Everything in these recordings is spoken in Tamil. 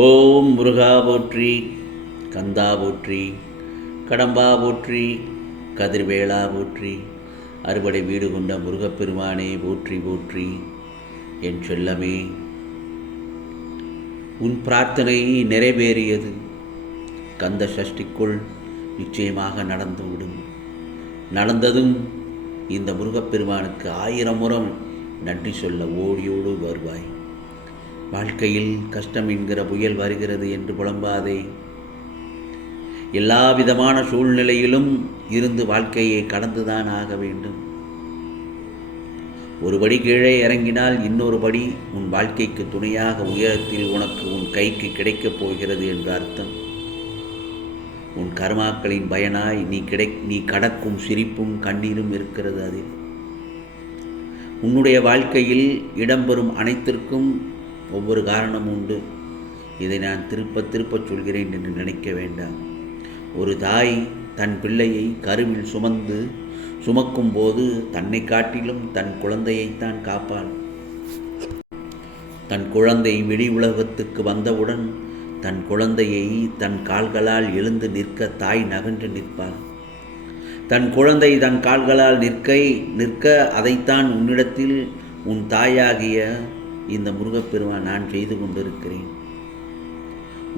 ஓம் முருகா போற்றி, கந்தா போற்றி, கடம்பா போற்றி, கதிர்வேளா போற்றி, அறுபடை வீடு கொண்ட முருகப்பெருமானே போற்றி போற்றி. என் செல்லமே, உன் பிரார்த்தனை நிறைவேறியது. கந்த சஷ்டிக்குள் நிச்சயமாக நடந்துவிடும். நடந்ததும் இந்த முருகப்பெருமானுக்கு 1000 முறை நன்றி சொல்ல ஓடியோடு வருவாய். வாழ்க்கையில் கஷ்டம் என்கிற புயல் வருகிறது என்று புலம்பாதே. எல்லா விதமான சூழ்நிலையிலும் இருந்து வாழ்க்கையை கடந்துதான் ஆக வேண்டும். ஒரு படி கீழே இறங்கினால் இன்னொரு படி உன் வாழ்க்கைக்கு துணையாக உயரத்தில் உனக்கு உன் கைக்கு கிடைக்கப் போகிறது என்று அர்த்தம். உன் கர்மாக்களின் பயனாய் நீ கடக்கும் சிரிப்பும் கண்ணீரும் இருக்கிறது. அதில் உன்னுடைய வாழ்க்கையில் இடம்பெறும் அனைத்திற்கும் ஒவ்வொரு காரணம் உண்டு. இதை நான் திருப்ப சொல்கிறேன் என்று நினைக்க வேண்டாம். ஒரு தாய் தன் பிள்ளையை கருவில் சுமக்கும் போது தன்னை காட்டிலும் தன் குழந்தையைத்தான் காப்பாள். தன் குழந்தை வெளி உலகத்துக்கு வந்தவுடன் தன் குழந்தையை தன் கால்களால் எழுந்து நிற்க தாய் நகன்று நிற்பாள். தன் குழந்தை தன் கால்களால் நிற்க அதைத்தான் உன்னிடத்தில் உன் தாயாகிய இந்த முருகப்பெருமான் நான் செய்து கொண்டிருக்கிறேன்.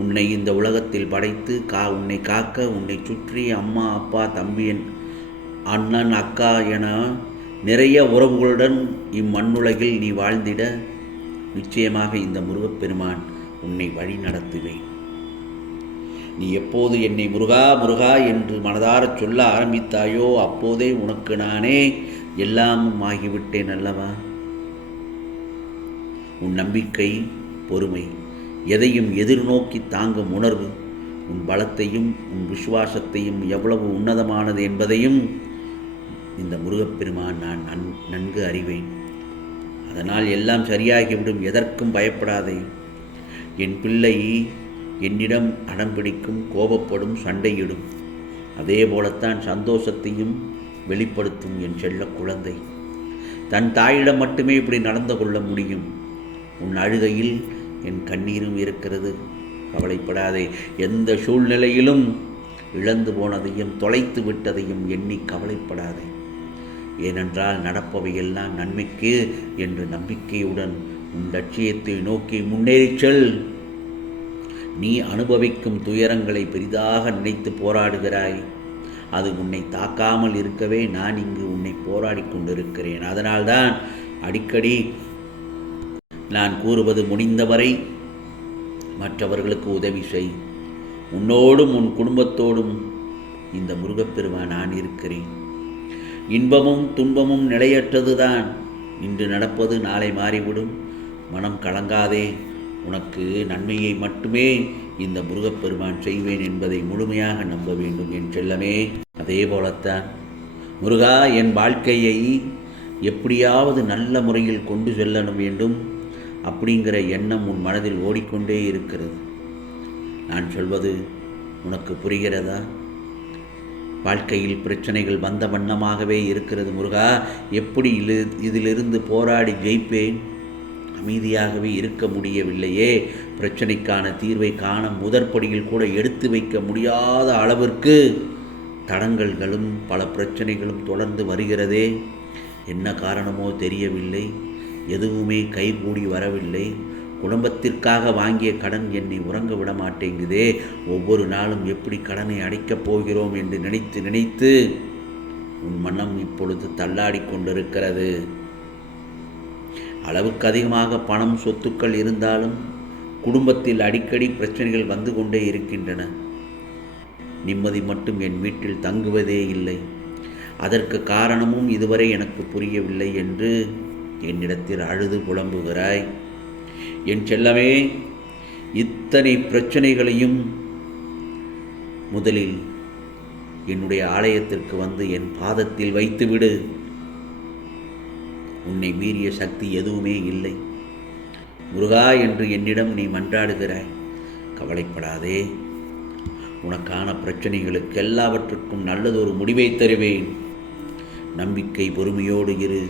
உன்னை இந்த உலகத்தில் படைத்து உன்னை காக்க, உன்னை சுற்றி அம்மா, அப்பா, தம்பி, அண்ணன், அக்கா என நிறைய உறவுகளுடன் இம்மண்ணுலகில் நீ வாழ்ந்திட நிச்சயமாக இந்த முருகப்பெருமான் உன்னை வழி நடத்துவேன். நீ எப்போது என்னை முருகா முருகா என்று மனதாரச் சொல்ல ஆரம்பித்தாயோ அப்போதே உனக்கு நானே எல்லாமும் ஆகிவிட்டேன் அல்லவா? உன் நம்பிக்கை, பொறுமை, எதையும் எதிர்நோக்கி தாங்கும் உணர்வு, உன் பலத்தையும் உன் விசுவாசத்தையும் எவ்வளவு உன்னதமானது என்பதையும் இந்த முருகப்பெருமான் நான் நன்கு அறிவேன். அதனால் எல்லாம் சரியாகிவிடும். எதற்கும் பயப்படாதே. என் பிள்ளை என்னிடம் அடம்பிடிக்கும், கோபப்படும், சண்டையிடும். அதே போலத்தான் சந்தோஷத்தையும் வெளிப்படுத்தும் என் செல்ல குழந்தை. தன் தாயிடம் மட்டுமே இப்படி நடந்து கொள்ள முடியும். உன் அழுகையில் என் கண்ணீரும் இருக்கிறது. கவலைப்படாதே. எந்த சூழ்நிலையிலும் இழந்து போனதையும் தொலைத்து விட்டதையும் எண்ணி கவலைப்படாதே. ஏனென்றால் நடப்பவையெல்லாம் நன்மைக்கு என்று நம்பிக்கையுடன் உன் லட்சியத்தை நோக்கி முன்னேறிச் செல். நீ அனுபவிக்கும் துயரங்களை பெரிதாக நினைத்து போராடுகிறாய். அது உன்னை தாக்காமல் இருக்கவே நான் இங்கு உன்னை போராடி கொண்டிருக்கிறேன். அதனால்தான் அடிக்கடி நான் கூறுவது, முடிந்தவரை மற்றவர்களுக்கு உதவி செய். உன்னோடும் உன் குடும்பத்தோடும் இந்த முருகப்பெருமான் நான் இருக்கிறேன். இன்பமும் துன்பமும் நிலையற்றதுதான். இன்று நடப்பது நாளை மாறிவிடும். மனம் கலங்காதே. உனக்கு நன்மையை மட்டுமே இந்த முருகப்பெருமான் செய்வேன் என்பதை முழுமையாக நம்ப வேண்டும் என் செல்லமே. அதே போலத்தான் முருகா, என் வாழ்க்கையை எப்படியாவது நல்ல முறையில் கொண்டு செல்ல வேண்டும் அப்படிங்கிற எண்ணம் உன் மனதில் ஓடிக்கொண்டே இருக்கிறது. நான் சொல்வது உனக்கு புரிகிறதா? வாழ்க்கையில் பிரச்சனைகள் வந்த வண்ணமாகவே இருக்கிறது. முருகா, எப்படி இதிலிருந்து போராடி ஜெயிப்பேன்? அமைதியாகவே இருக்க முடியவில்லையே. பிரச்சனைக்கான தீர்வை காண முதற்படியில் கூட எடுத்து வைக்க முடியாத அளவிற்கு தடங்கல்களும் பல பிரச்சனைகளும் தொடர்ந்து வருகிறதே. என்ன காரணமோ தெரியவில்லை. எதுவுமே கைகூடி வரவில்லை. குடும்பத்திற்காக வாங்கிய கடன் என்னை உறங்க விட மாட்டேங்குதே. ஒவ்வொரு நாளும் எப்படி கடனை அடைக்கப் போகிறோம் என்று நினைத்து உன் மனம் இப்பொழுது தள்ளாடி கொண்டிருக்கிறது. அளவுக்கு அதிகமாக பணம், சொத்துக்கள் இருந்தாலும் குடும்பத்தில் அடிக்கடி பிரச்சனைகள் வந்து கொண்டே இருக்கின்றன. நிம்மதி மட்டும் என் வீட்டில் தங்குவதே இல்லை. அதற்கு காரணமும் இதுவரை எனக்கு புரியவில்லை என்று என்னிடத்தில் அழுது புலம்புகிறாய். என் செல்லமே, இத்தனை பிரச்சனைகளையும் முதலில் என்னுடைய ஆலயத்திற்கு வந்து என் பாதத்தில் வைத்துவிடு. உன்னை மீறிய சக்தி எதுவுமே இல்லை. முருகா என்று என்னிடம் நீ மன்றாடுகிறாய். கவலைப்படாதே. உனக்கான பிரச்சனைகளுக்கு எல்லாவற்றுக்கும் நல்லதொரு முடிவை தருவேன். நம்பிக்கை, பொறுமையோடு இரு.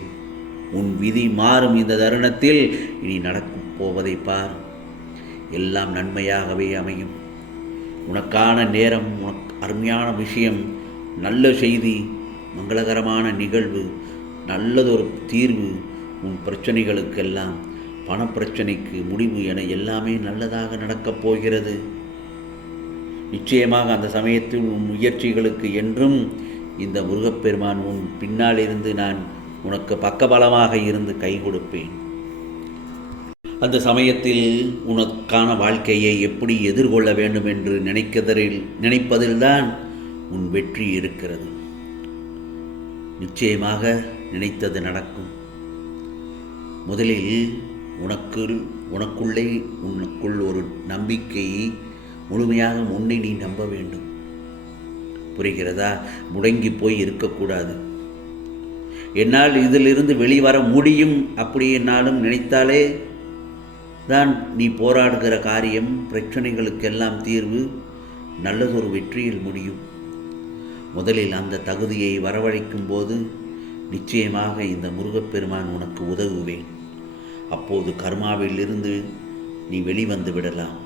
உன் விதி மாறும் இந்த தருணத்தில் இனி நடக்கப் போவதை பார். எல்லாம் நன்மையாகவே அமையும். உனக்கான நேரம், உனக்கு அருமையான விஷயம், நல்ல செய்தி, மங்களகரமான நிகழ்வு, நல்லதொரு தீர்வு, உன் பிரச்சனைகளுக்கெல்லாம், பணப்பிரச்சனைக்கு முடிவு என எல்லாமே நல்லதாக நடக்கப் போகிறது. நிச்சயமாக அந்த சமயத்தில் உன் முயற்சிகளுக்கு என்றும் இந்த முருகப்பெருமான் உன் பின்னால் இருந்து நான் உனக்கு பக்கபலமாக இருந்து கை கொடுப்பேன். அந்த சமயத்தில் உனக்கான வாழ்க்கையை எப்படி எதிர்கொள்ள வேண்டும் என்று நினைப்பதில்தான் உன் வெற்றி இருக்கிறது. நிச்சயமாக நினைத்தது நடக்கும். முதலில் உனக்குள் ஒரு நம்பிக்கை முழுமையாக உன்னை நீ நம்ப வேண்டும். புரிகிறதா? முடங்கி போய் இருக்கக்கூடாது. என்னால் இதிலிருந்து வெளிவர முடியும் அப்படி என்னாலும் நினைத்தாலே தான் நீ போராடுகிற காரியம், பிரச்சனைகளுக்கெல்லாம் தீர்வு, நல்லதொரு வெற்றியில் முடியும். முதலில் அந்த தகுதியை வரவழைக்கும் போது நிச்சயமாக இந்த முருகப்பெருமான் உனக்கு உதவுவேன். அப்போது கர்மாவில் இருந்து நீ வெளிவந்து விடலாம்.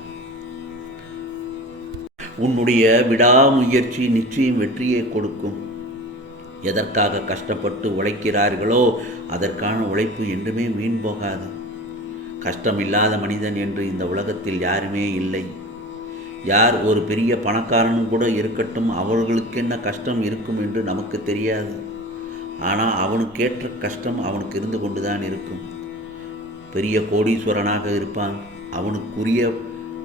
உன்னுடைய விடாமுயற்சி நிச்சயம் வெற்றியை கொடுக்கும். எதற்காக கஷ்டப்பட்டு உழைக்கிறார்களோ அதற்கான உழைப்பு என்றுமே வீண் போகாது. கஷ்டம் இல்லாத மனிதன் என்று இந்த உலகத்தில் யாருமே இல்லை. யார் ஒரு பெரிய பணக்காரனும் கூட இருக்கட்டும், அவர்களுக்கென்ன கஷ்டம் இருக்கும் என்று நமக்கு தெரியாது. ஆனால் அவனுக்கேற்ற கஷ்டம் அவனுக்கு இருந்து கொண்டு தான் இருக்கும். பெரிய கோடீஸ்வரனாக இருப்பான்,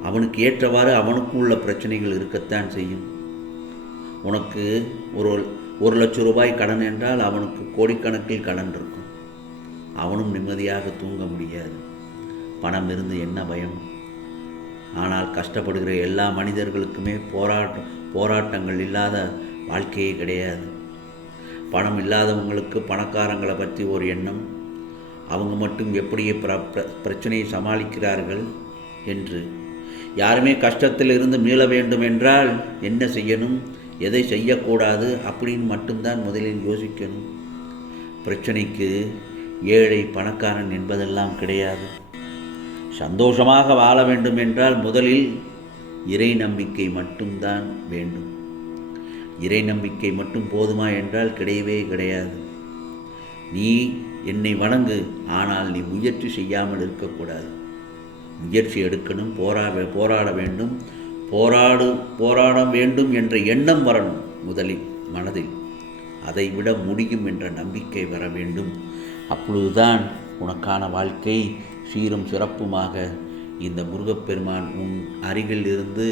அவனுக்கு ஏற்றவாறு அவனுக்கு உள்ள பிரச்சனைகள் இருக்கத்தான் செய்யும். உனக்கு ஒரு லட்சம் ரூபாய் கடன் என்றால் அவனுக்கு கோடிக்கணக்கில் கடன் இருக்கும். அவனும் நிம்மதியாக தூங்க முடியாது. பணம் இருந்து என்ன பயம்? ஆனால் கஷ்டப்படுகிற எல்லா மனிதர்களுக்குமே போராட்டங்கள் இல்லாத வாழ்க்கையே கிடையாது. பணம் இல்லாதவங்களுக்கு பணக்காரங்களை பற்றி ஒரு எண்ணம், அவங்க மட்டும் எப்படி பிரச்சனையை சமாளிக்கிறார்கள் என்று. யாருமே கஷ்டத்தில் இருந்து மீள வேண்டும் என்றால் என்ன செய்யணும், எதை செய்யக்கூடாது அப்படின்னு மட்டும்தான் முதலில் யோசிக்கணும். பிரச்சனைக்கு ஏழை பணக்காரன் என்பதெல்லாம் கிடையாது. சந்தோஷமாக வாழ வேண்டும் என்றால் முதலில் இறை நம்பிக்கை மட்டும்தான் வேண்டும். இறை நம்பிக்கை மட்டும் போதுமா என்றால் கிடையவே கிடையாது. நீ என்னை வணங்கு, ஆனால் நீ முயற்சி செய்யாமல் இருக்கக்கூடாது. முயற்சி எடுக்கணும், போராட வேண்டும். போராட வேண்டும் என்ற எண்ணம் வரணும் முதலில் மனதில். அதை விட முடியும் என்ற நம்பிக்கை வர வேண்டும். அப்பொழுதுதான் உனக்கான வாழ்க்கை சீரும் சிறப்புமாக இந்த முருகப்பெருமான் உன் அருகில் இருந்து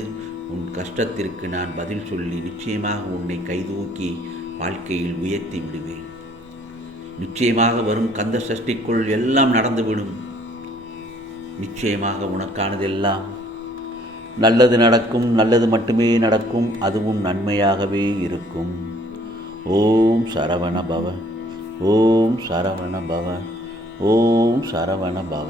உன் கஷ்டத்திற்கு நான் பதில் சொல்லி நிச்சயமாக உன்னை கைதூக்கி வாழ்க்கையில் உயர்த்தி விடுவேன். நிச்சயமாக வரும் கந்த சஷ்டிக்குள் எல்லாம் நடந்துவிடும். நிச்சயமாக உனக்கானதெல்லாம் நல்லது நடக்கும், நல்லது மட்டுமே நடக்கும், அதுவும் நன்மையாகவே இருக்கும். ஓம் சரவண பவ, ஓம் சரவண பவ, ஓம் சரவண பவ.